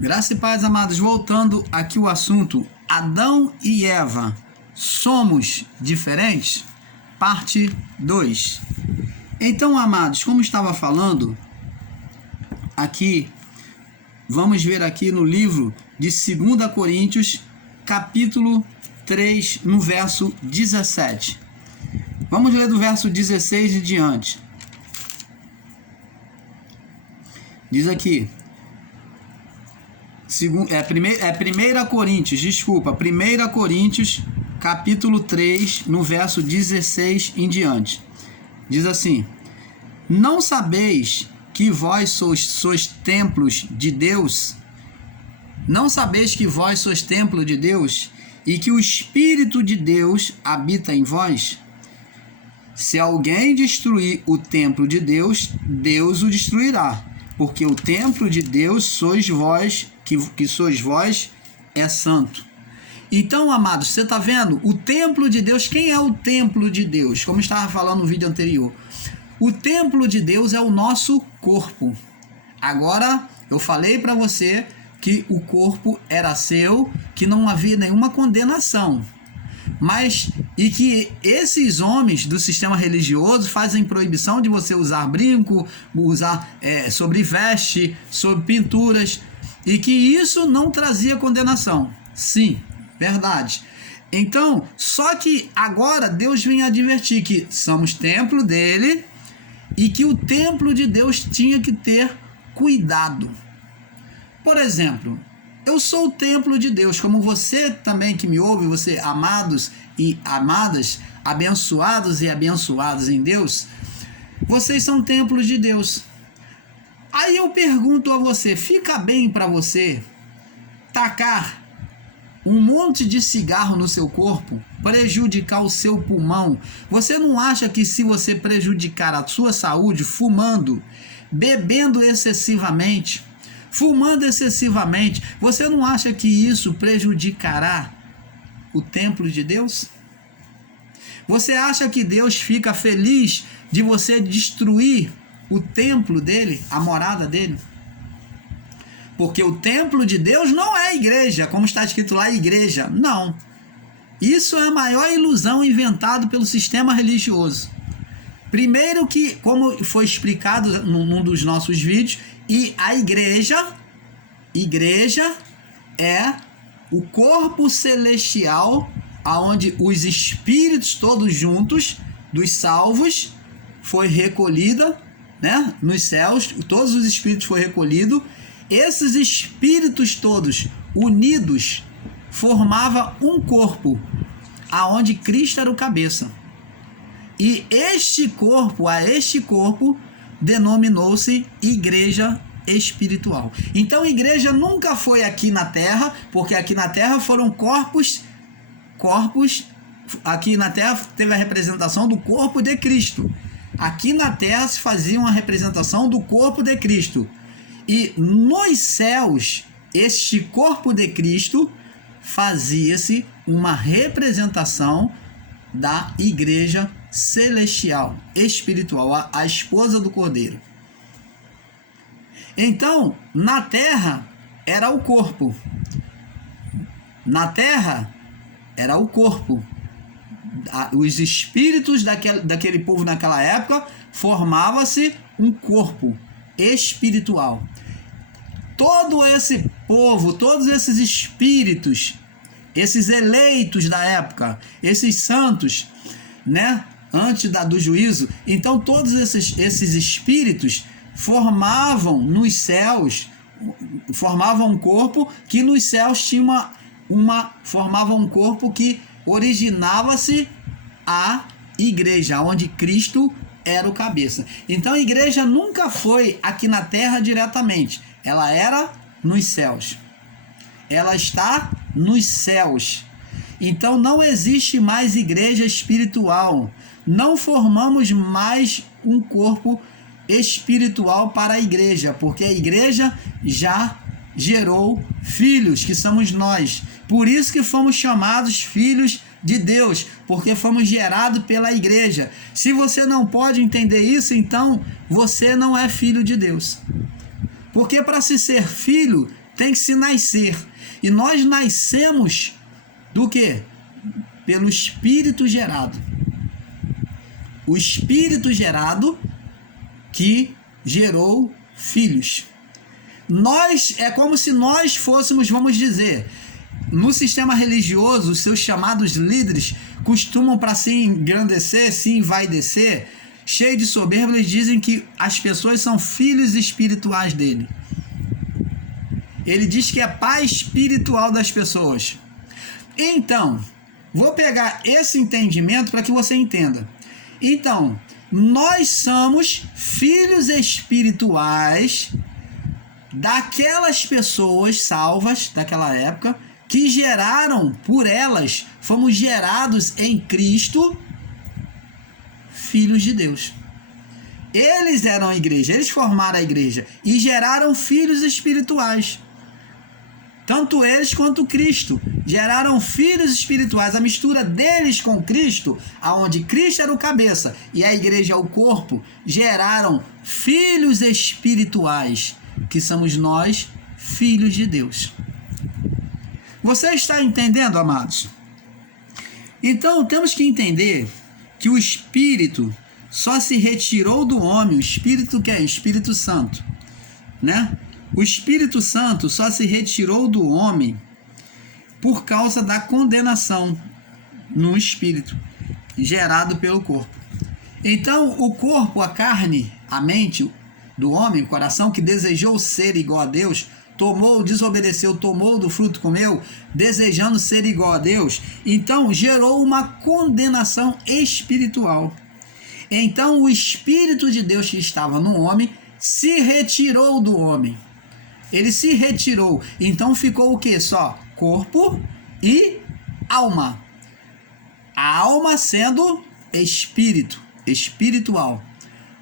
Graça e paz, amados. Voltando aqui o assunto, Adão e Eva, somos diferentes? Parte 2. Então, amados, como estava falando, aqui, vamos ver aqui no livro de 2 Coríntios, capítulo 3, no verso 17. Vamos ler do verso 16 e diante. Diz aqui, 1 Coríntios, capítulo 3, no verso 16 em diante. Diz assim: não sabeis que vós sois templos de Deus? Não sabeis que vós sois templo de Deus e que o Espírito de Deus habita em vós? Se alguém destruir o templo de Deus, Deus o destruirá, porque o templo de Deus sois vós, que sois vós, é santo. Então, amados, você está vendo? O templo de Deus, quem é o templo de Deus? Como estava falando no vídeo anterior. O templo de Deus é o nosso corpo. Agora, eu falei para você que o corpo era seu, que não havia nenhuma condenação. E que esses homens do sistema religioso fazem proibição de você usar brinco, usar sobreveste, sobre pinturas, e que isso não trazia condenação. Sim, verdade. Então, só que agora Deus vem advertir que somos templo dele e que o templo de Deus tinha que ter cuidado. Por exemplo, eu sou o templo de Deus, como você também que me ouve, você, amados e amadas, abençoados e abençoadas em Deus, vocês são templos de Deus. Aí eu pergunto a você, fica bem para você tacar um monte de cigarro no seu corpo, prejudicar o seu pulmão? Você não acha que se você prejudicar a sua saúde fumando, bebendo excessivamente, você não acha que isso prejudicará o templo de Deus? Você acha que Deus fica feliz de você destruir o templo dele, a morada dele? Porque o templo de Deus não é a igreja, como está escrito lá, igreja. Não. Isso é a maior ilusão inventada pelo sistema religioso. Primeiro que, como foi explicado num dos nossos vídeos, e a igreja é o corpo celestial, aonde os espíritos todos juntos, dos salvos, foi recolhida, né? Nos céus, todos os espíritos foram recolhidos. Esses espíritos todos unidos formavam um corpo, aonde Cristo era o cabeça. E a este corpo denominou-se igreja espiritual. Então, a igreja nunca foi aqui na terra, porque aqui na terra foram corpos, aqui na terra teve a representação do corpo de Cristo. Aqui na terra se fazia uma representação do corpo de Cristo. E nos céus, este corpo de Cristo fazia-se uma representação da igreja celestial, espiritual, a esposa do Cordeiro. Então, na terra era o corpo. Na terra era o corpo. Os espíritos daquele povo naquela época, formava-se um corpo espiritual. Todo esse povo, todos esses espíritos, esses eleitos da época, esses santos, né, antes do juízo, então todos esses espíritos formavam nos céus, formavam um corpo que nos céus tinha formavam um corpo que originava-se a igreja, onde Cristo era o cabeça. Então a igreja nunca foi aqui na terra diretamente, ela era nos céus. Ela está nos céus. Então não existe mais igreja espiritual. Não formamos mais um corpo espiritual para a igreja, porque a igreja já gerou filhos, que somos nós. Por isso que fomos chamados filhos de Deus, porque fomos gerados pela igreja. Se você não pode entender isso, então você não é filho de Deus. Porque para se ser filho, tem que se nascer. E nós nascemos do quê? Pelo Espírito gerado. O Espírito gerado que gerou filhos. É como se nós fôssemos, vamos dizer, no sistema religioso, os seus chamados líderes costumam, para se engrandecer, se envaidecer, cheio de soberba, eles dizem que as pessoas são filhos espirituais dele. Ele diz que é pai espiritual das pessoas. Então, vou pegar esse entendimento para que você entenda. Então, nós somos filhos espirituais daquelas pessoas salvas daquela época, que geraram por elas, fomos gerados em Cristo, filhos de Deus. Eles eram a igreja, eles formaram a igreja e geraram filhos espirituais. Tanto eles quanto Cristo geraram filhos espirituais. A mistura deles com Cristo, aonde Cristo era o cabeça e a igreja é o corpo, geraram filhos espirituais, que somos nós, filhos de Deus. Você está entendendo, amados? Então, temos que entender que o Espírito só se retirou do homem, o Espírito que é Espírito Santo, né? O Espírito Santo só se retirou do homem por causa da condenação no Espírito, gerado pelo corpo. Então, o corpo, a carne, a mente do homem, o coração que desejou ser igual a Deus, desobedeceu, tomou do fruto, comeu, desejando ser igual a Deus, então gerou uma condenação espiritual. Então o Espírito de Deus que estava no homem se retirou do homem. Ele se retirou. Então ficou o que? Só corpo e alma. A alma sendo espírito, espiritual.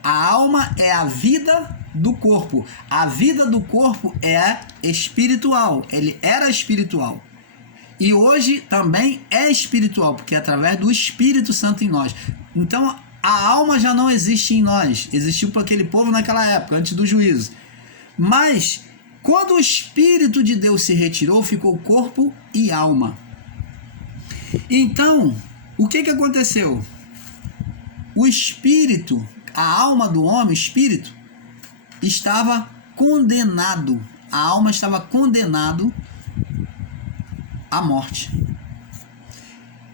A alma é a vida do corpo. A vida do corpo é espiritual. Ele era espiritual. E hoje também é espiritual, porque é através do Espírito Santo em nós. Então, a alma já não existe em nós. Existiu para aquele povo naquela época, antes do juízo. Mas, quando o Espírito de Deus se retirou, ficou corpo e alma. Então, o que aconteceu? O Espírito, a alma do homem, o Espírito, estava condenado. A alma estava condenado à morte.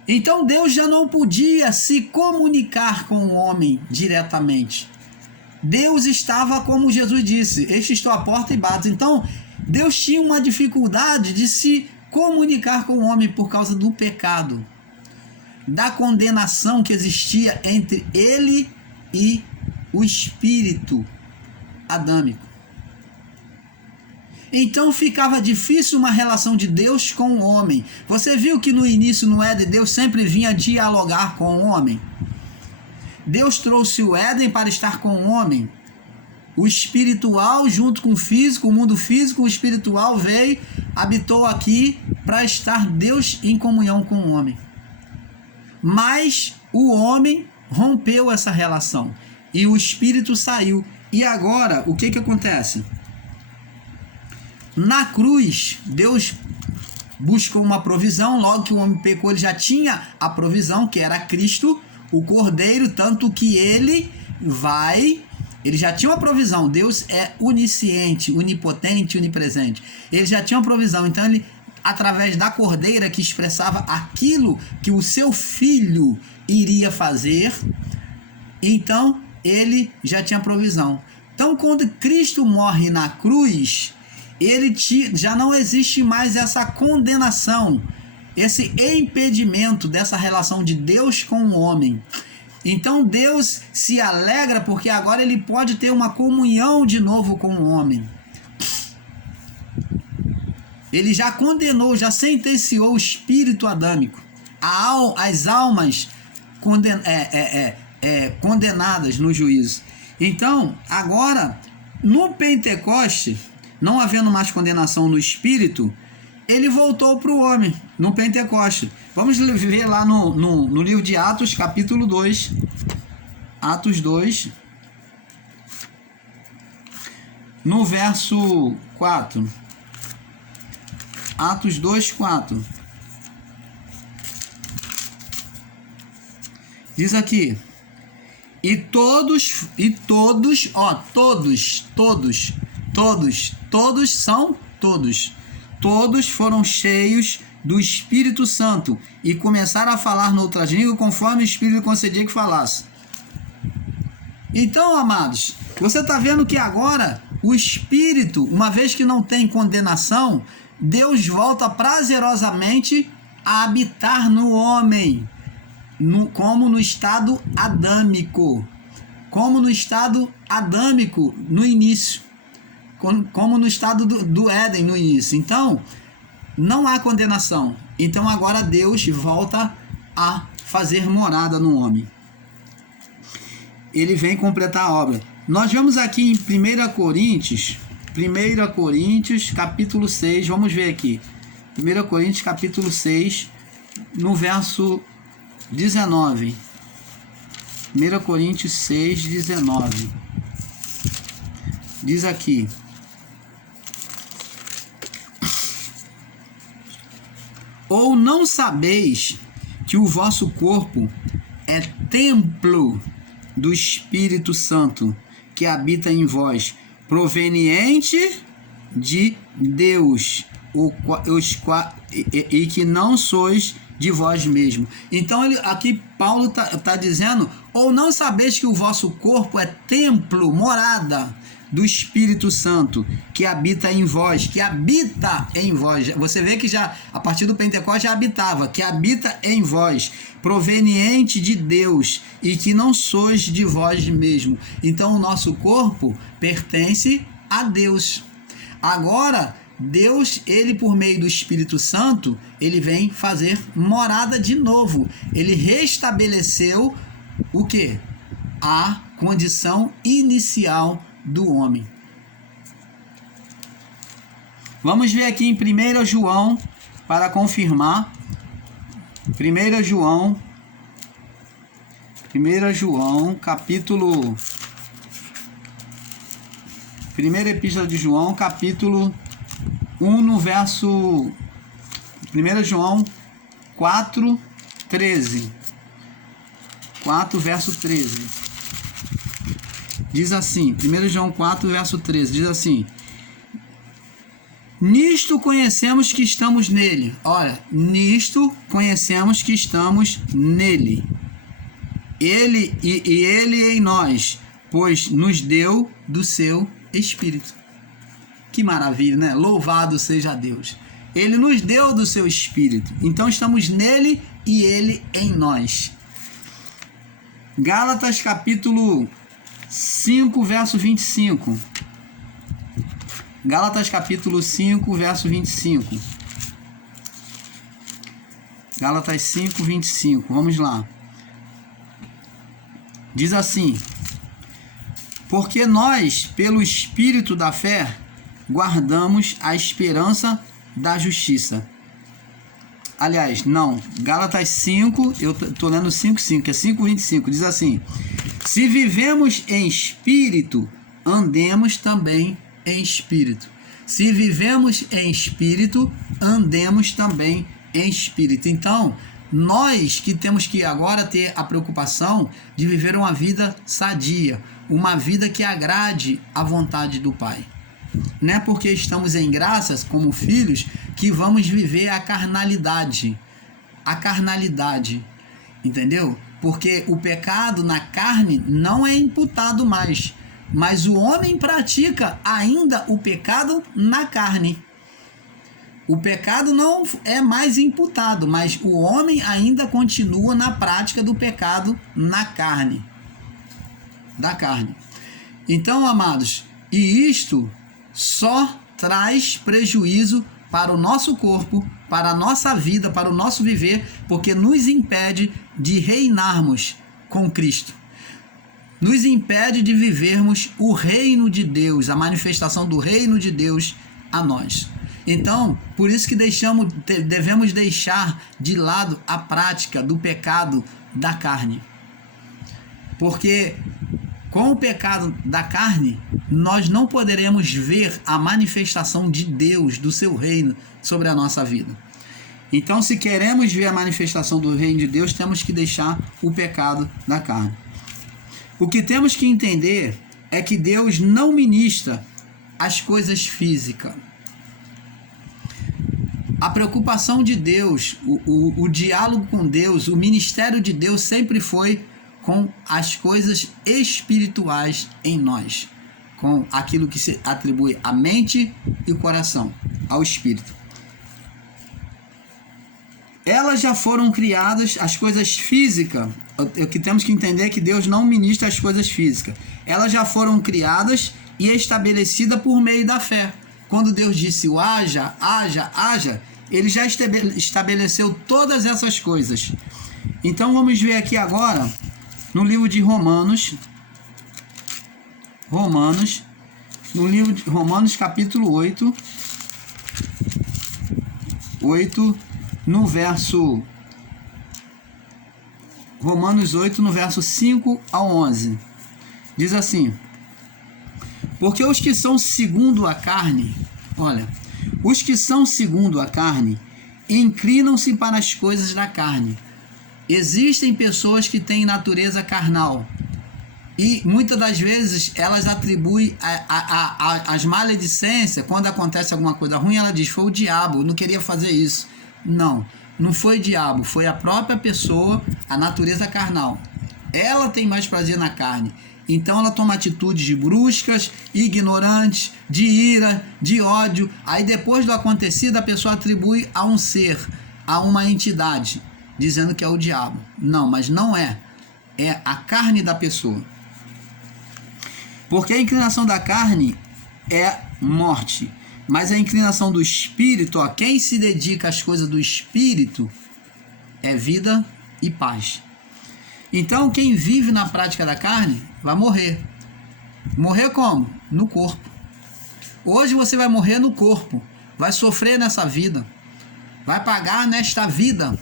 Então Deus já não podia se comunicar com o homem diretamente. Deus estava, como Jesus disse, eis estou à porta e bato. Então Deus tinha uma dificuldade de se comunicar com o homem por causa do pecado, da condenação que existia entre ele e o espírito adâmico. Então ficava difícil uma relação de Deus com o homem. Você viu que no início, no Éden, Deus sempre vinha dialogar com o homem. Deus trouxe o Éden para estar com o homem. O espiritual junto com o físico, o mundo físico, o espiritual veio, habitou aqui para estar Deus em comunhão com o homem. Mas o homem rompeu essa relação e o espírito saiu. E agora, o que acontece? Na cruz, Deus buscou uma provisão. Logo que o homem pecou, ele já tinha a provisão, que era Cristo, o Cordeiro, tanto que ele já tinha uma provisão. Deus é onisciente, onipotente, onipresente. Ele já tinha uma provisão, então ele, através da cordeira que expressava aquilo que o seu filho iria fazer, então ele já tinha provisão. Então, quando Cristo morre na cruz, já não existe mais essa condenação, esse impedimento dessa relação de Deus com o homem. Então Deus se alegra porque agora ele pode ter uma comunhão de novo com o homem. Ele já condenou, já sentenciou o espírito adâmico, as almas condenadas no juízo. Então, agora, no Pentecoste, não havendo mais condenação no espírito, ele voltou para o homem, no Pentecoste. Vamos ver lá no livro de Atos, capítulo 2. Atos 2, no verso 4. Atos 2:4. Diz aqui: todos foram cheios do Espírito Santo e começaram a falar noutras línguas conforme o Espírito concedia que falasse. Então, amados, você está vendo que agora o Espírito, uma vez que não tem condenação, Deus volta prazerosamente a habitar no homem, como no estado adâmico. Como no estado adâmico no início. Como no estado do Éden no início. Então, não há condenação. Então agora Deus volta a fazer morada no homem. Ele vem completar a obra. Nós vemos aqui em 1 Coríntios, capítulo 6, vamos ver aqui. 1 Coríntios, capítulo 6, no verso 19. 1 Coríntios 6, 19. Diz aqui: ou não sabeis que o vosso corpo é templo do Espírito Santo que habita em vós, proveniente de Deus, e que não sois de vós mesmo. Então aqui Paulo está dizendo: ou não sabeis que o vosso corpo é templo, morada do Espírito Santo que habita em vós, Você vê que já a partir do Pentecostes já habitava, que habita em vós, proveniente de Deus, e que não sois de vós mesmo. Então o nosso corpo pertence a Deus. Agora Deus, ele por meio do Espírito Santo, ele vem fazer morada de novo. Ele restabeleceu o quê? A condição inicial do homem. Vamos ver aqui em 1 João, para confirmar. 1 João, capítulo... Primeira Epístola de João, capítulo 1, no verso... 1 João 4, 13. 4, verso 13. Diz assim, 1 João 4, verso 13, diz assim: nisto conhecemos que estamos nele. Olha, nisto conhecemos que estamos nele. Ele e ele em nós, pois nos deu do seu Espírito. Que maravilha, né? Louvado seja Deus. Ele nos deu do seu Espírito. Então estamos nele e ele em nós. Gálatas capítulo 5, verso 25. Gálatas capítulo 5, verso 25. Gálatas 5, 25. Vamos lá. Diz assim: porque nós, pelo Espírito da fé, guardamos a esperança da justiça. Aliás, não, Gálatas 5, eu estou lendo 5:5, que é 5:25, diz assim: se vivemos em espírito, andemos também em espírito. Se vivemos em espírito, andemos também em espírito. Então, nós que temos que agora ter a preocupação de viver uma vida sadia, uma vida que agrade a vontade do Pai. Não é porque estamos em graças como filhos que vamos viver a carnalidade. A carnalidade, entendeu? Porque o pecado na carne não é imputado mais, mas o homem pratica ainda o pecado na carne. O pecado não é mais imputado, mas o homem ainda continua na prática do pecado na carne. Da carne. Então, amados, e isto só traz prejuízo para o nosso corpo, para a nossa vida, para o nosso viver, porque nos impede de reinarmos com Cristo. Nos impede de vivermos o reino de Deus, a manifestação do reino de Deus a nós. Então, por isso que devemos deixar de lado a prática do pecado da carne. Porque Com o pecado da carne, nós não poderemos ver a manifestação de Deus, do seu reino, sobre a nossa vida. Então, se queremos ver a manifestação do reino de Deus, temos que deixar o pecado da carne. O que temos que entender é que Deus não ministra as coisas físicas. A preocupação de Deus, o diálogo com Deus, o ministério de Deus sempre foi com as coisas espirituais em nós, com aquilo que se atribui à mente e o coração, ao espírito. Elas já foram criadas, as coisas físicas, o que temos que entender é que Deus não ministra as coisas físicas. Elas já foram criadas e estabelecidas por meio da fé. Quando Deus disse o haja, haja, haja, Ele já estabeleceu todas essas coisas. Então vamos ver aqui agora, no livro de Romanos, no livro de Romanos capítulo 8, no verso... Romanos 8, no verso 5 ao 11. Diz assim: porque os que são segundo a carne, olha, os que são segundo a carne inclinam-se para as coisas da carne. Existem pessoas que têm natureza carnal e muitas das vezes elas atribuem as maledicências. Quando acontece alguma coisa ruim, ela diz: foi o diabo, não queria fazer isso. Não foi o diabo, foi a própria pessoa, a natureza carnal. Ela tem mais prazer na carne. Então ela toma atitudes bruscas, ignorantes, de ira, de ódio. Aí depois do acontecido, a pessoa atribui a um ser, a uma entidade, dizendo que é o diabo. Não, mas não é. É a carne da pessoa. Porque a inclinação da carne é morte. Mas a inclinação do espírito, quem se dedica às coisas do espírito, é vida e paz. Então, quem vive na prática da carne vai morrer. Morrer como? No corpo. Hoje você vai morrer no corpo, vai sofrer nessa vida, vai pagar nesta vida.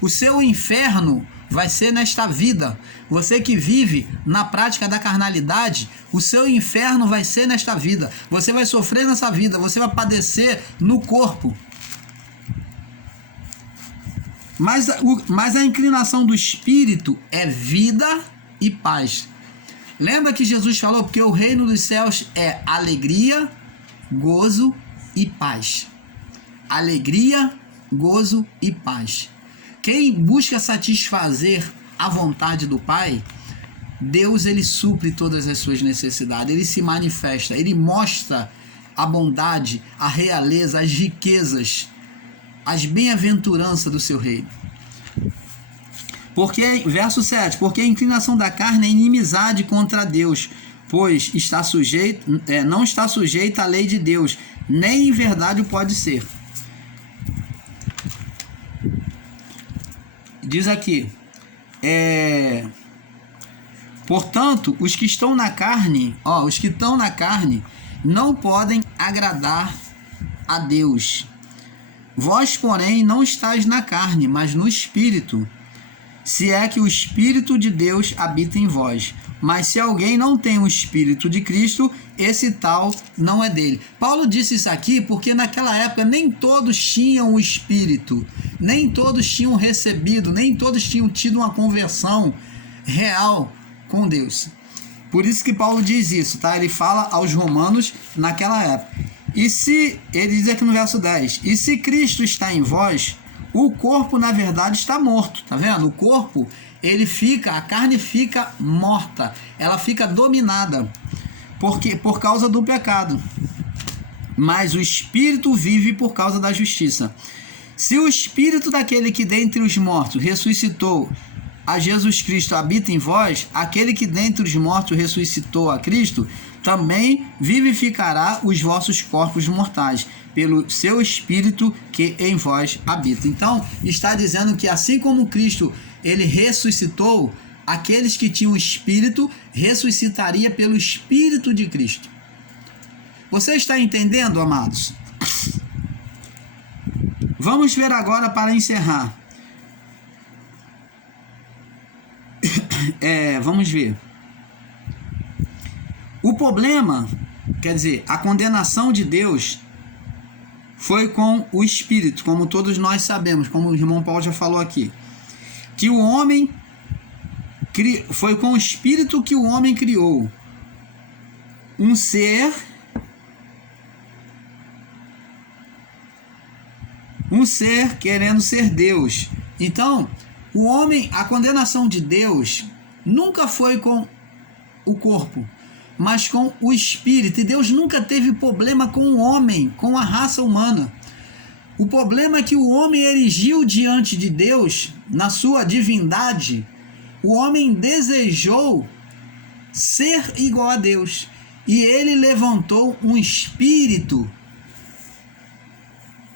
O seu inferno vai ser nesta vida. Você que vive na prática da carnalidade, o seu inferno vai ser nesta vida. Você vai sofrer nessa vida, você vai padecer no corpo. Mas a inclinação do espírito é vida e paz. Lembra que Jesus falou? Porque o reino dos céus é alegria, gozo e paz. Alegria, gozo e paz. Quem busca satisfazer a vontade do Pai, Deus, ele supre todas as suas necessidades, ele se manifesta, ele mostra a bondade, a realeza, as riquezas, as bem-aventuranças do seu reino. Porque, verso 7, porque a inclinação da carne é inimizade contra Deus, pois não está sujeita à lei de Deus, nem em verdade o pode ser. Diz aqui, portanto, os que estão na carne, não podem agradar a Deus. Vós, porém, não estáis na carne, mas no Espírito, se é que o Espírito de Deus habita em vós. Mas se alguém não tem o Espírito de Cristo, esse tal não é dele. Paulo disse isso aqui porque naquela época nem todos tinham o Espírito, nem todos tinham recebido, nem todos tinham tido uma conversão real com Deus. Por isso que Paulo diz isso, tá? Ele fala aos romanos naquela época. E se, ele diz aqui no verso 10, e se Cristo está em vós, o corpo na verdade está morto, tá vendo? O corpo, a carne fica morta, ela fica dominada, por causa do pecado. Mas o Espírito vive por causa da justiça. Se o Espírito daquele que dentre os mortos ressuscitou a Jesus Cristo habita em vós, aquele que dentre os mortos ressuscitou a Cristo, também vivificará os vossos corpos mortais, pelo seu Espírito que em vós habita. Então, está dizendo que assim como Cristo, ele ressuscitou, aqueles que tinham Espírito, ressuscitaria pelo Espírito de Cristo. Você está entendendo, amados? Vamos ver agora para encerrar. Vamos ver. O problema, quer dizer, a condenação de Deus foi com o Espírito, como todos nós sabemos, como o irmão Paulo já falou aqui, que o homem foi com o Espírito que o homem criou um ser querendo ser Deus. Então, o homem, a condenação de Deus nunca foi com o corpo, mas com o espírito. E Deus nunca teve problema com o homem, com a raça humana. O problema é que o homem erigiu diante de Deus, na sua divindade, o homem desejou ser igual a Deus. E ele levantou um espírito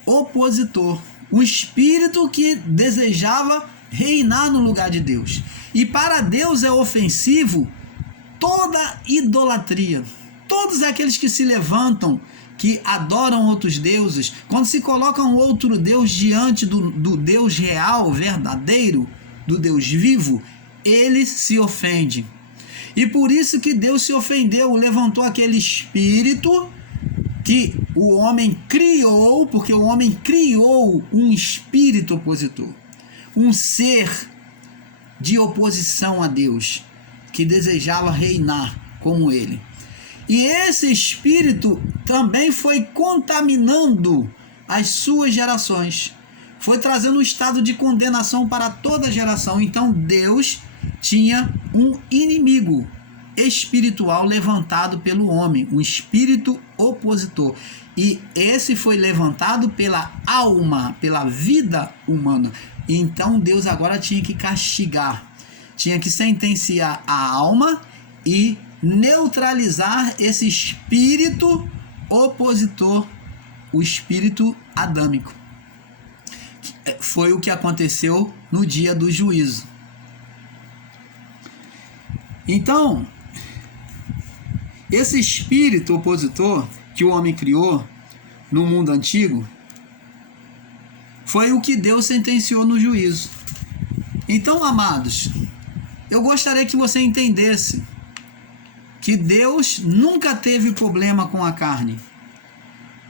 opositor, um espírito que desejava reinar no lugar de Deus. E para Deus é ofensivo toda idolatria. Todos aqueles que se levantam, que adoram outros deuses, quando se coloca um outro Deus diante do Deus real, verdadeiro, do Deus vivo, ele se ofende. E por isso que Deus se ofendeu, levantou aquele espírito que o homem criou, porque o homem criou um espírito opositor, um ser de oposição a Deus, que desejava reinar como ele. E esse espírito também foi contaminando as suas gerações, foi trazendo um estado de condenação para toda geração. Então Deus tinha um inimigo espiritual levantado pelo homem, um espírito opositor. E esse foi levantado pela alma, pela vida humana. Então Deus agora tinha que castigar, tinha que sentenciar a alma e neutralizar esse espírito opositor, o espírito adâmico. Foi o que aconteceu no dia do juízo. Então, esse espírito opositor que o homem criou no mundo antigo foi o que Deus sentenciou no juízo. Então, amados, eu gostaria que você entendesse que Deus nunca teve problema com a carne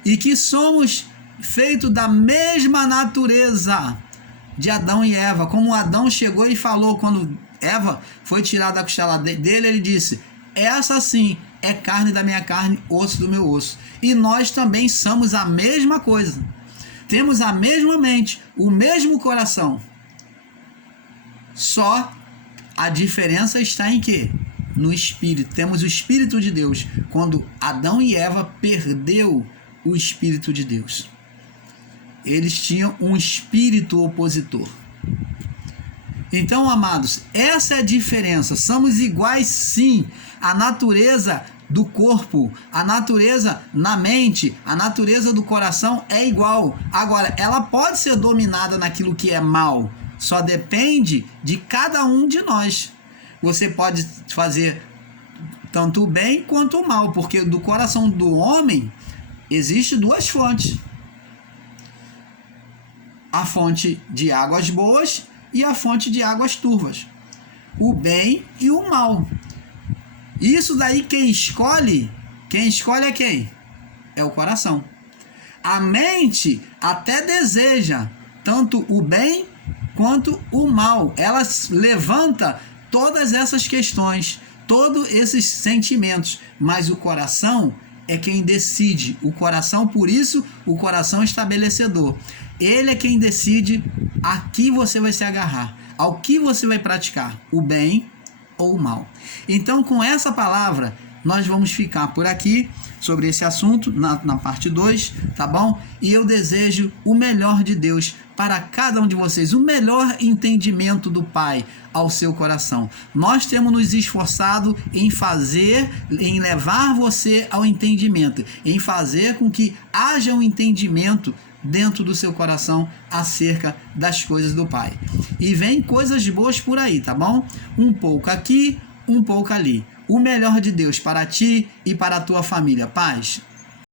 e que somos feitos da mesma natureza de Adão e Eva. Como Adão chegou e falou, quando Eva foi tirada da costela dele, ele disse: essa sim é carne da minha carne, osso do meu osso. E nós também somos a mesma coisa. Temos a mesma mente, o mesmo coração. Só a diferença está em quê? No Espírito. Temos o Espírito de Deus. Quando Adão e Eva perdeu o Espírito de Deus, eles tinham um espírito opositor. Então, amados, essa é a diferença. Somos iguais sim. A natureza do corpo, a natureza na mente, a natureza do coração é igual. Agora, ela pode ser dominada naquilo que é mal. Só depende de cada um de nós. Você pode fazer tanto o bem quanto o mal, porque do coração do homem existe duas fontes. A fonte de águas boas e a fonte de águas turvas. O bem e o mal. Isso daí quem escolhe é quem? É o coração. A mente até deseja tanto o bem quanto o mal. Ela levanta todas essas questões, todos esses sentimentos, mas o coração é quem decide. O coração, por isso, o coração estabelecedor. Ele é quem decide a que você vai se agarrar, ao que você vai praticar, o bem ou o mal. Então, com essa palavra, nós vamos ficar por aqui sobre esse assunto, na parte 2, tá bom? E eu desejo o melhor de Deus para cada um de vocês, o melhor entendimento do Pai ao seu coração. Nós temos nos esforçado em levar você ao entendimento, em fazer com que haja um entendimento dentro do seu coração acerca das coisas do Pai. E vem coisas boas por aí, tá bom? Um pouco aqui, um pouco ali. O melhor de Deus para ti e para a tua família. Paz.